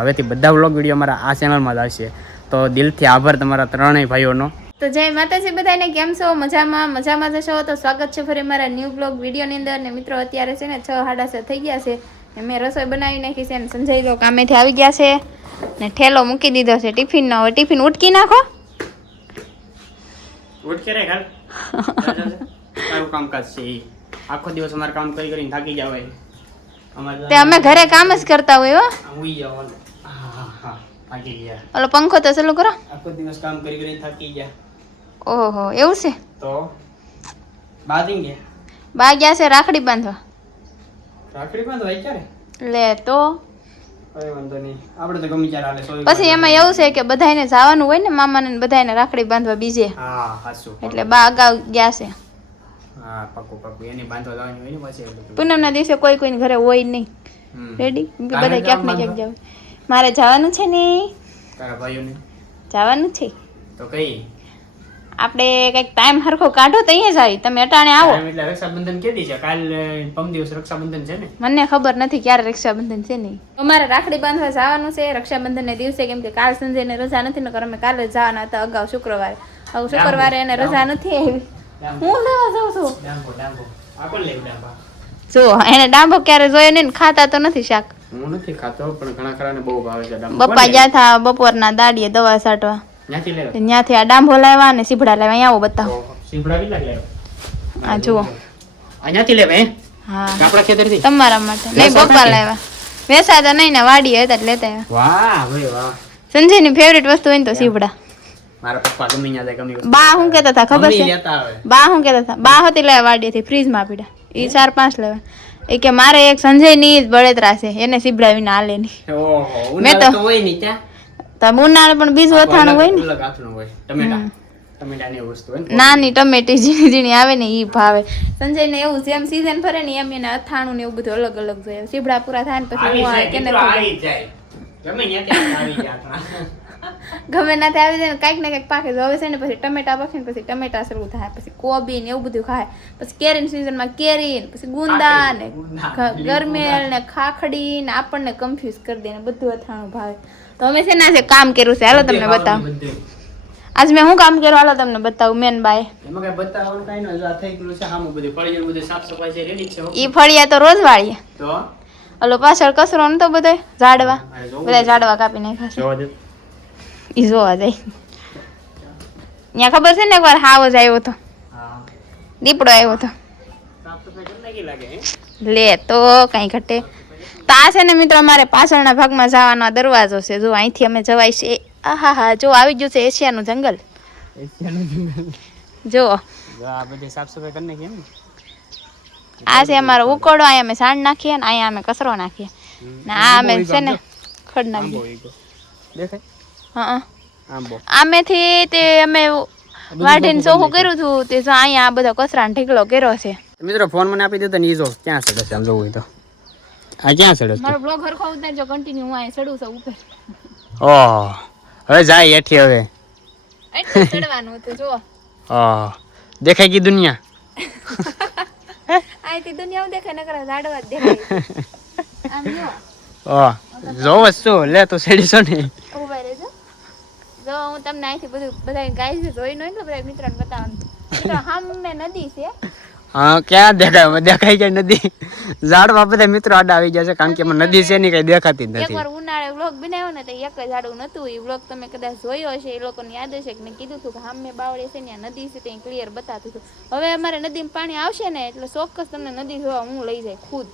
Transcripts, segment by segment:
હવેથી બધા vlog video અમારા આ ચેનલમાં જ આવશે. તો દિલથી આભાર તમારા ત્રણેય ભાઈઓનો. તો જય માતાજી બધાને, કેમ છો? મજામાં જશો તો સ્વાગત છે ફરી મારા ન્યૂ બ્લોગ વિડીયોની અંદર. ને મિત્રો અત્યારે છે ને 6:30 થઈ ગયા છે ને મેં રસોઈ બનાવી નાખી છે ને સંજય લો કામેથી આવી ગયા છે ને ઠેલો મૂકી દીધો છે ટિફિનનો. હવે ટિફિન ઉટકી નાખો. ઉટકે રે ઘર તારું કામકાજ છે. આખો દિવસ અમારે કામ કરીને થાકી જાવ તે અમે ઘરે કામ જ કરતા હોય હો. ઉઈ જાવ. હા થાકી ગયા. ઓલો પંખો તો ચાલુ કરો. આખો દિવસ કામ કરીને થાકી ગયા. ઓહો એવું છે. તો બાંધી ગયા. બા ગયા છે રાખડી બાંધવા. રાખડી બાંધવા ક્યારે? લે તો કઈ વાંધો નહીં, આપણે તો ગમે ત્યારે હાલે. પછી એમાં એવું છે કે બધાને જવાનું હોય ને મામાને બધાને રાખડી બાંધવા બીજે. હા હાસુ. એટલે બા અગાઉ ગયા છે. હા પાકું એની બાંધવા જવાની હોય ને પછી. પૂનમના દિવસે કોઈને ઘરે હોય નહીં. રેડી બધા ક્યાંક ને ક્યાંક જાવ. મારે જવાનું છે ને. તારા ભાઈઓને જવાનું છે. તો કઈ આપણે કઈક ટાઈમ હરખો કાઢો તો અહીંયા જ આવી. તમે અટાણે આવો. એટલે રક્ષાબંધન કેદી છે? કાલ પરમ દિવસ રક્ષાબંધન છે ને? મને ખબર નથી ક્યારે રક્ષાબંધન છે નહીં. અમારે રાખડી બાંધવા જવાનું છે રક્ષાબંધન ને દિવસે, કેમ કે કાલ સંજયને રજા નથી. નકર અમે કાલે જ જવાના હતા અગાઉ શુક્રવારે. હવે શુક્રવારે એને રજા નથી આવી. હું લેવા જાઉં છું. ડાંબો આ કોણ લેવ ડાંબા? જો એને ડાંબો ક્યારે જોયો નહીં, ખાતા તો નથી શાક. હું નથી ખાતો પણ ઘણા ખરાને બહુ ભાવે છે ડાંબો. બપ્પા ગયા હતા બપોરના દાડીએ દવા છાંટવા. ત્યાંથી લેવા? ત્યાંથી આ ડાંબો લાવ્યા અને સીભડા લાવ્યા. અહીંયા આવો બતાવો. સીભડા કેટલા લેવા? આ જુઓ. અહીંયાથી લેવા? હે હા આપણા ખેતરથી? તમારા માટે નહીં, બપ્પા લાવ્યા. વેસાતા નહીં ને વાડીએ હતા એટલે લેતા આવ્યા. વાહ ભાઈ વાહ. સંજયની ફેવરિટ વસ્તુ હોય ને તો સીભડા. મારા પપ્પા ગમે ત્યાં જાય ગમે. બા શું કહેતા હતા ખબર છે? બા શું કહેતા હતા? બા હતી લેવા વાડીએથી ફ્રીજમાં પીડા. એ 4-5 લેવા. એ કે મારે એક સંજય ની જ બળેતરા છે, એને સીભડાવીને હાલે નહીં. ઓહો મેં તો હોય નહીં ત્યાં. તો ઉનાળે પણ બીજું અથાણું હોય ને. અલગ અથાણું હોય. ટમેટાની વસ્તુ હોય. નાની ટમેટી ઝીણી આવે ને એ ભાવે સંજયને. એવું જેમ સીઝન ફરે ને એમ એને અથાણું ને એવું બધું અલગ અલગ જોઈએ. સીભડા પૂરા થાય ને પછી હું આવે કેને આવી જાય. ગમે ત્યાંથી આવી જાય. ગમે ના આવી જાય ને કાંઈક ને કાંઈક પાકે. હવે છે ને પછી ટમેટા પાકે ને પછી ટમેટા શરૂ થાય, પછી કોબી ને એવું બધું ખાય. પછી કેરીની સિઝનમાં કેરી ને પછી ગુંદા ને ગરમેલ ને ખાખડી ને આપણને કન્ફ્યુઝ કરી દે ને બધું અથાણું ભાવે. તો અમે છે ને કામ કર્યું છે, હાલો તમને બતાવું. આજ મેં શું કામ કર્યું હાલો તમને બતાવું. મેન બાય એમાં કઈ બતાવવાનું કઈ ન, આ થઈ ગયું છે સામું બધું ફળિયું બધું સાફ સફાઈ છે રેડી છે. ઈ ફળિયા તો રોજ વાળીએ. તો ઓલો પાછળ કચરો નતો બધો ઝાડવા, બધા ઝાડવા કાપી નાખ્યા છે. ઈ જોવા જાય. ત્યાં ખબર છે ને એકવાર હાવ જ આવ્યો હતો, દીપડો આવ્યો હતો. લે તો કઈ ઘટે. તો આ છે ને મિત્રો અમારે પાછળના ભાગમાં જવાનો દરવાજો છે. જો અહીંથી અમે જવાય છે. આહા હા જો આવી ગયું છે એશિયાનું જંગલ. જો આ બધી સાફ સફાઈ કરી નાખી ને. આ છે અમારો ઉકોડો. અહીંયા અમે સાંડ નાખીએ ને અહીંયા અમે કચરો નાખીએ ને આ અમે છે ને ખડ નાખીએ. દેખાય? હા આમેથી તે અમે વાઢીને ચોખ્ખું કર્યું હતું. તે જો અહીંયા આ બધો કચરાનો ઢીકલો કર્યો છે. મિત્રો ફોન મને આપી દીધો ને ઈ જો ક્યાં સડે છે આમ જોવું હોય તો. આ ક્યાં સડે છે? મારો બ્લોગ હરખો ઉતારજો કન્ટિન્યુ. હું અહીંયા સડું છું ઉપર. ઓહ હવે જાય એઠી. હવે એટલે સડવાનું હતું જો. ઓહ દેખાય ગઈ દુનિયા. અહીંથી દુનિયા દેખાય ન કરે ઝાડવા જ દેખાય. આમ જો. ઓહ જોવસ શું લે તો સેડી છો ને. ઉભા રહેજો. જો હું તમને અહીંથી બધું બધા ગાય જોઈ નો એટલે બધા મિત્રોને બતાવવાનું. મિત્રો સામે નદી છે. હા ક્યાં દેખાય? દેખાય જાય નદી. ઝાડવા બધા મિત્રો આડા આવી જાય છે કારણ કે એમાં નદી છે ને કઈ દેખાતી જ નથી. એકવાર ઉનાળે વ્લોગ બનાવ્યો ને તો એક જ ઝાડવું નતું. એ વ્લોગ તમે કદાચ જોયો હશે, એ લોકોને યાદ હશે કે મેં કીધું હતું કે સામે બાવળી છે ને નદી છે ત્યાં ક્લિયર બતાતું હતું. હવે અમારે નદીમાં પાણી આવશે ને એટલે ચોક્કસ તમને નદી જોવા હું લઈ જાય ખુદ.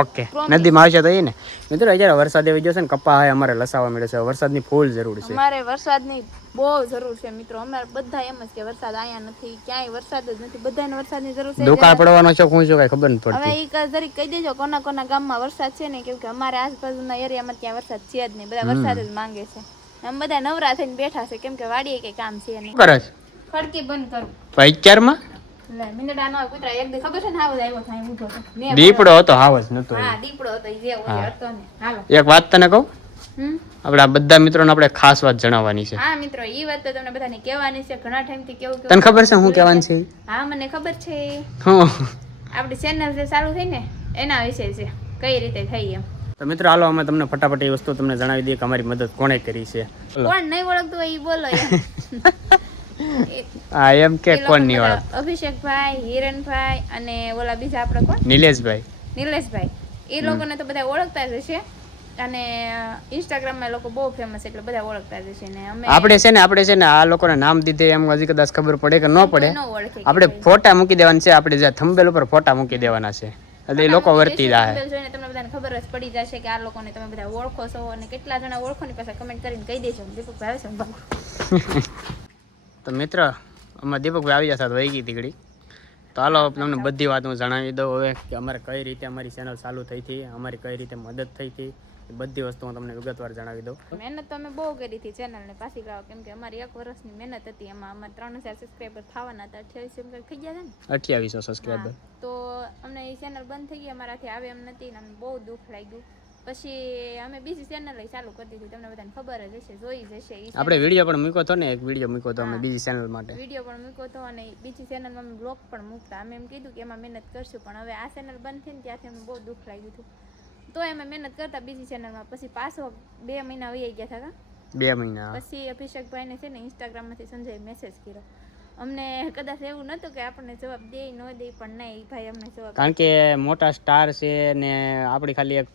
ઓકે નદીમાં આવશે તો એ ને મિત્રો. અત્યારે વરસાદ આવી ગયો છે ને કપા અમારે લસાવા મળે છે. વરસાદની ફૂલ જરૂર છે. અમારે વરસાદની બહુ જરૂર છે મિત્રો. અમારે બધા એમ જ કે વરસાદ અહીંયા નથી, ક્યાંય વરસાદ જ નથી. બધાને વરસાદની જરૂર છે. દુકાળ પડવાનો છે હું શું કઈ ખબર નથી પડતી. હવે ઈ જરીક કહી દેજો કોના કોના ગામમાં વરસાદ છે ને, કેમ કે અમારે આજુબાજુના એરિયામાં ત્યાં વરસાદ છે જ નહીં. બધા વરસાદ જ માંગે છે. આમ બધા નવરા થઈને બેઠા છે કેમ કે વાડીએ કઈ કામ છે નહીં. કરે છે ખડકી બંધ કરું પૈચારમાં. દીપડો હતો હાવ જ નતો. એક વાત તને કહું, આપડા બધા મિત્રોને આપણે ખાસ વાત જણાવવાની છે. હા મિત્રો ઈ વાત તો તમને બધાને કહેવાની છે. ઘણા ટાઈમ થી કેવું તને ખબર છે હું કહેવાની છે? હા મને ખબર છે. આપડી ચેનલ જે ચાલુ થઈ ને એના વિશે છે, કઈ રીતે થઈ એમ. તો મિત્રો હાલો અમે તમને ફટાફટ એ વસ્તુ તમને જણાવી દઈએ કે અમારી મદદ કોણે કરી છે. કોણ નહીં ઓળખતું હોય ઈ બોલો એમ. હા એમ કે કોણ નહીં ઓળખ? અભિષેકભાઈ, હિરણભાઈ અને ઓલા બીજા આપણે કોણ નિલેશભાઈ. નિલેશભાઈ, એ લોકોને તો બધા ઓળખતા જ હશે અને ઇન્સ્ટાગ્રામમાં લોકો બહુ ફેમસ એટલે બધા ઓળખતા જ હશે ને અમે આપણે છે ને આ લોકોને નામ દીધે એમ હજી કદાચ ખબર પડે કે ન પડે, ન ઓળખે આપણે ફોટા મૂકી દેવાના છે, આપણે જે થંબેલ ઉપર ફોટા મૂકી દેવાના છે એટલે એ લોકો વર્તી જાય. જોઈને તમને બધાને ખબર જ પડી જશે કે આ લોકોને તમે બધા ઓળખો છો અને કેટલા જણા ઓળખો ને પાછા કમેન્ટ કરીને કહી દેજો દીપકભાઈ આવે છે ભાગો. તો મિત્ર અમારા દીપકભાઈ આવી જતા વહી ગઈ તીકડી. તો હાલો તમને બધી વાત હું જણાવી દઉં હવે કે અમારે કઈ રીતે અમારી ચેનલ ચાલુ થઈ હતી, અમારી કઈ રીતે મદદ થઈ હતી, એ બધી વસ્તુ હું તમને વિગતવાર જણાવી દઉં. મહેનત તો અમે બહુ કરી હતી ચેનલને પાછી લાવો કેમ કે અમારી 1 વર્ષની મહેનત હતી. એમાં અમારે 3000 સબસ્ક્રાઈબર થવાના હતા, 28 થઈ ગયા છે ને 2800 સબસ્ક્રાઈબર. તો અમને એ ચેનલ બંધ થઈ ગઈ, અમારાથી આવે એમ નથી ને અમને બહુ દુઃખ લાગ્યું. પછી અમે બીજી ચેનલ ચાલુ કરી દીધી, તમને બધાને ખબર જ હશે, જોઈ જ હશે. આપણે વિડીયો પણ મૂક્યો હતો ને, એક વિડીયો મૂક્યો હતો અમે બીજી ચેનલ માટે, વિડીયો પણ મૂક્યો હતો અને બીજી ચેનલમાં અમે બ્લોગ પણ મૂકતા. અમે એમ કીધું કે એમાં મહેનત કરશું પણ હવે આ ચેનલ બંધ થઈને ત્યાંથી અમને બહુ દુઃખ લાગ્યું હતું. તો અમે મહેનત કરતા બીજી ચેનલમાં. પછી પાછો 2 મહિના વહી ગયા હતા. 2 મહિના પછી અભિષેકભાઈને છે ને ઇન્સ્ટાગ્રામમાંથી સંજય મેસેજ કર્યો. અમને કદાચ એવું નહોતું કે આપણને જવાબ દે ન દે, પણ નહીં ભાઈ અમને જવાબ, કારણ કે મોટા સ્ટાર છે ને આપણી ખાલી એક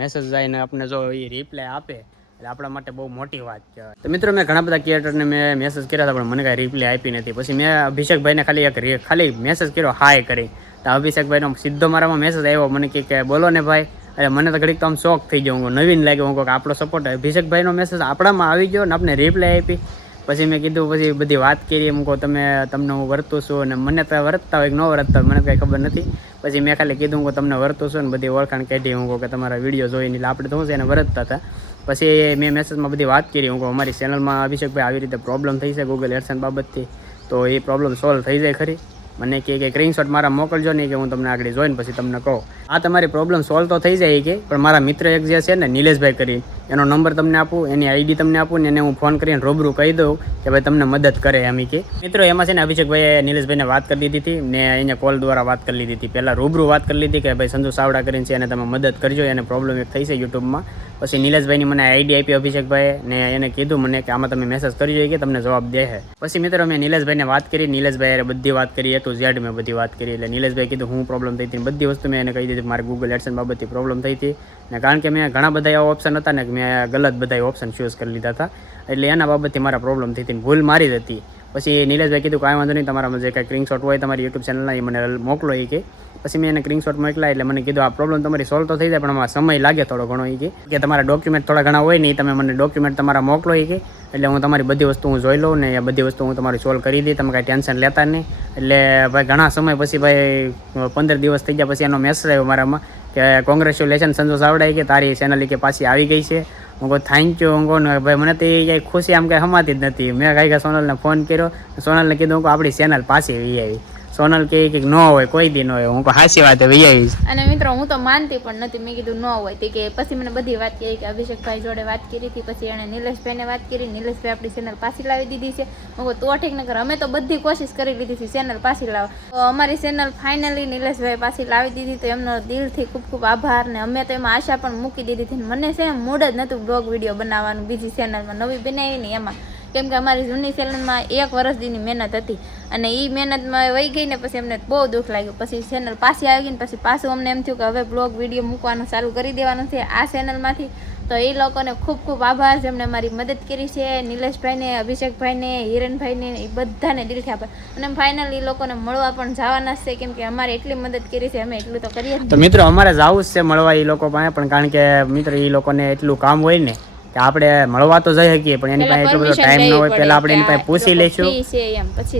મેસેજ જાય ને આપણે જો એ રિપ્લાય આપે એટલે આપણા માટે બહુ મોટી વાત કહેવાય. તો મિત્રો મેં ઘણા બધા ક્રિએટરને મેં મેસેજ કર્યા હતા પણ મને કાંઈ રિપ્લાય આપી નથી. પછી મેં અભિષેકભાઈને ખાલી મેસેજ કર્યો હાય કરી. તો અભિષેકભાઈનો સીધો મારામાં મેસેજ આવ્યો, મને કે બોલો ને ભાઈ. એટલે મને તો ઘડીક તો આમ શોખ થઈ ગયો, હું નવીન લાગ્યો, હું કહું કે આપણો સપોર્ટ અભિષેકભાઈનો મેસેજ આપણામાં આવી ગયો ને આપણે રિપ્લાય આપી. પછી મેં કીધું, પછી બધી વાત કરી, એમ કહું તમને હું વર્તું છું અને મને તો વર્તતા હોય કે ન વર્તતા હોય મને કાંઈ ખબર નથી. પછી મેં ખાલી કીધું હું તમને વર્તું છું ને બધી ઓળખાણ કાઢી, હું કહું કે તમારા વિડીયો જોઈને એટલે આપણે તો શું છે એને વર્તતા હતા. પછી મેં મેસેજમાં બધી વાત કરી, હું કહું અમારી ચેનલમાં અભિષેકભાઈ આવી રીતે પ્રોબ્લેમ થઈ છે ગૂગલ એડસન્સ બાબતથી, તો એ પ્રોબ્લેમ સોલ્વ થઈ જાય ખરી. મને કે સ્ક્રીનશોટ મારા મોકલજો નહીં કે હું તમને આગળ જોઈને પછી તમને કહું. આ તમારી પ્રોબ્લેમ સોલ્વ તો થઈ જાય કે, પણ મારા મિત્ર એક જે છે ને નિલેશભાઈ કરી, એનો નંબર તમને આપું, એની આઈડી તમને આપું ને એને હું ફોન કરીને રૂબરૂ કહી દઉં કે ભાઈ તમને મદદ કરે એમ કે. મિત્રો એમાં છે ને અભિષેકભાઈએ નિલેશભાઈને વાત કરી દીધી હતી ને એને કોલ દ્વારા વાત કરી લીધી હતી. પહેલાં રૂબરૂ વાત કરી લીધી કે ભાઈ સંજુ સાવડા કરીને છે એને તમે મદદ કરજો, એને પ્રોબ્લેમ એક થઈ છે યુટ્યુબમાં. પછી નિલેશભાઈની મને આઈડી આપી અભિષેકભાઈ ને એને કીધું મને કે આમાં તમે મેસેજ કરજો કે તમને જવાબ દે છે. પછી મિત્રો મેં નિલેશભાઈને વાત કરી, નિલેશભાઈ બધી વાત કરી, A to Z મેં બધી વાત કરી. એટલે નિલેશભાઈ કીધું હું પ્રોબ્લેમ થઈ હતી બધી વસ્તુ મેં એને કહી દીધી, મારે ગૂગલ એડસન્સ બાબતથી પ્રોબ્લેમ થઈ હતી ને કારણ કે મેં ઘણા બધા એવા ઓપ્શન હતા ને કે મેં ગલત બધા ઓપ્શન ચૂઝ કરી લીધા હતા, એટલે એના બાબતથી મારા પ્રોબ્લેમ થઈ હતી, ભૂલ મારી જ હતી. પછી નિલેશભાઈ કીધું કાંઈ વાંધો નહીં, તમારામાં જે કાંઈ સ્ક્રીનશોટ હોય તમારી યુટ્યુબ ચેનલના એ મને મોકલો એ કે. પછી મેં એને સ્ક્રીનશોટ મોકલા એટલે મને કીધું આ પ્રોબ્લેમ તમારી સોલ્વ તો થઈ જાય પણ આમાં સમય લાગે થોડો ઘણો એ કે તમારા ડોક્યુમેન્ટ થોડા ઘણા હોય ને એ તમે મને ડોક્યુમેન્ટ તમારા મોકલો એ કે, એટલે હું તમારી બધી વસ્તુ હું જોઈ લઉં ને એ બધી વસ્તુ હું તમારી સોલ્વ કરી દઈ, તમે કાંઈ ટેન્શન લેતા નહીં. એટલે ભાઈ ઘણા સમય પછી ભાઈ 15 દિવસ થઈ ગયા પછી એનો મેસેજ આવ્યો મારામાં કે કોંગ્રેચ્યુલેશન સંજુ સાવડા કે તારી ચેનલ કે પાછી આવી ગઈ છે. હું કહું થેન્ક યુ. હું કહું ને ભાઈ મને તો એ કંઈ ખુશી આમ કંઈ સમાતી જ નથી. મેં કાંઈ સોનલને ફોન કર્યો, સોનલને કીધું હું આપણી ચેનલ પાછી આવી આવી. સોનલ કે ન હોય કોઈ દી ન હોય. હું કહું હાચી વાત આવી આવીશ. અને મિત્રો હું તો માનતી પણ નથી, મેં કીધું ન હોય તે કે. પછી મને બધી વાત કરી કે અભિષેકભાઈ જોડે વાત કરી હતી, પછી એણે નિલેશભાઈને વાત કરી, નિલેશભાઈ આપણી ચેનલ પાછી લાવી દીધી છે. હું કહું તો ઠીક ન કર, અમે તો બધી કોશિશ કરી લીધી હતી ચેનલ પાછી લાવવા. તો અમારી ચેનલ ફાઇનલી નિલેશભાઈ પાછી લાવી દીધી, તો એમનો દિલથી ખૂબ ખૂબ આભાર. ને અમે તો એમાં આશા પણ મૂકી દીધી હતી. મને છે મૂડ જ નહોતું બ્લોગ વિડીયો બનાવવાનું બીજી ચેનલમાં નવી બનાવી ને એમાં, કેમ કે અમારી જૂની ચેનલમાં 1 વર્ષ દીની મહેનત હતી અને એ મહેનતમાં વહી ગઈ ને પછી અમને બહુ દુઃખ લાગ્યું. પછી ચેનલ પાછી આવી ગઈ ને પછી પાછું અમને એમ થયું કે હવે બ્લોગ વિડીયો મૂકવાનું ચાલુ કરી દેવાનું છે આ ચેનલમાંથી. તો એ લોકોને ખૂબ ખૂબ આભાર જેમણે મારી મદદ કરી છે, નિલેશભાઈને, અભિષેકભાઈને, હિરણભાઈને, એ બધાને દિલથી આભાર. અને ફાઇનલી એ લોકોને મળવા પણ જવાના જ છે, કેમ કે અમારે એટલી મદદ કરી છે, અમે એટલું તો કરીએ. તો મિત્રો અમારે જવું જ છે મળવા એ લોકો પાસે, પણ કારણ કે મિત્રો એ લોકોને એટલું કામ હોય ને કે આપણે મળવા તો જઈ શકીએ પણ એની પાસે એટલો બધો ટાઈમ ન હોય. પહેલા આપણે એની પાસે પૂછી લઈશું,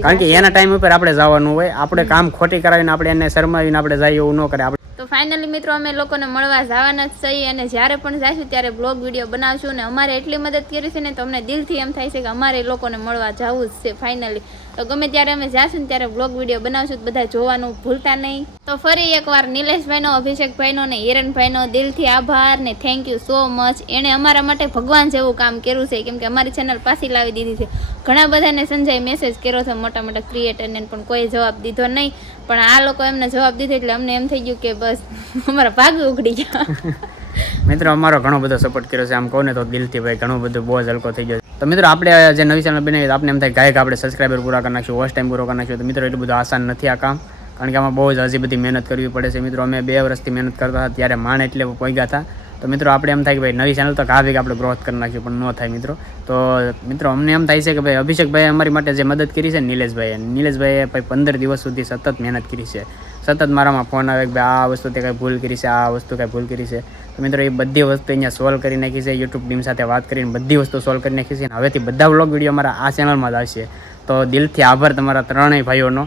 કારણ કે એના ટાઈમ ઉપર આપણે જવાનું હોય. આપણે કામ ખોટી કરાવીને આપણે એને શરમાવીને આપણે જઈએ એવું ન કરે. તો ફાઇનલી મિત્રો અમે લોકોને મળવા જવાના જ છીએ અને જ્યારે પણ જઈશું ત્યારે બ્લોગ વિડીયો બનાવશું ને અમારે એટલી મદદ કરી છે ને તો અમને દિલથી એમ થાય છે કે અમારે લોકોને મળવા જવું જ છે ફાઇનલી. તો ગમે ત્યારે અમે જાશું ને ત્યારે બ્લોગ વિડીયો બનાવશું, બધા જોવાનું ભૂલતા નહીં. તો ફરી એકવાર નિલેશભાઈનો, અભિષેકભાઈનો ને હિરણભાઈનો દિલથી આભાર ને થેન્ક યુ સો મચ. એણે અમારા માટે ભગવાન જેવું કામ કર્યું છે, કેમ કે અમારી ચેનલ પાછી લાવી દીધી છે. ઘણા બધાને સંજય મેસેજ કર્યો છે મોટા મોટા ક્રિએટરને, પણ કોઈ જવાબ દીધો નહીં. પણ આ લોકો એમને જવાબ દીધો એટલે અમને એમ થઈ ગયું કે બસ અમારા ભાગ ઉઘડી ગયા. મિત્રો અમારો ઘણો બધો સપોર્ટ કર્યો છે, આમ કહું ને તો દિલથી ભાઈ ઘણું બધું બહુ જ હલકો થઈ ગયો. તો મિત્રો આપણે જે નવી ચેનલ બનાવી આપણે એમ થાય ગાયક આપણે સબસ્ક્રાઈબર પૂરા કરી નાખશું, વોચ ટાઈમ પૂરો કરી નાખશું. તો મિત્રો એટલું બધું આસાન નથી આ કામ, કારણ કે આમાં બહુ જ હજી બધી મહેનત કરવી પડે છે. મિત્રો અમે 2 વર્ષથી મહેનત કરતા હતા ત્યારે માંડ એટલે પહોંચ્યા હતા. તો મિત્રો આપણે એમ થાય કે ભાઈ નવી ચેનલ તો કાં આપણે ગ્રોથ કરી નાખ્યું, પણ ન થાય મિત્રો. તો મિત્રો અમને એમ થાય છે કે ભાઈ અભિષેકભાઈ અમારી માટે જે મદદ કરી છે નિલેશભાઈએ ભાઈ 15 દિવસ સુધી સતત મહેનત કરી છે. સતત મારામાં ફોન આવે કે ભાઈ આ વસ્તુ તે કંઈ ભૂલ કરી છે, આ વસ્તુ કંઈ ભૂલ કરી છે. તો મિત્રો એ બધી વસ્તુ અહીંયા સોલ્વ કરી નાખી છે, યુટ્યુબ ટીમ સાથે વાત કરીને બધી વસ્તુ સોલ્વ કરી નાખી છે. અને હવેથી બધા વ્લોગ વિડીયો અમારા આ ચેનલમાં જ આવશે. તો દિલથી આભાર તમારા ત્રણેય ભાઈઓનો.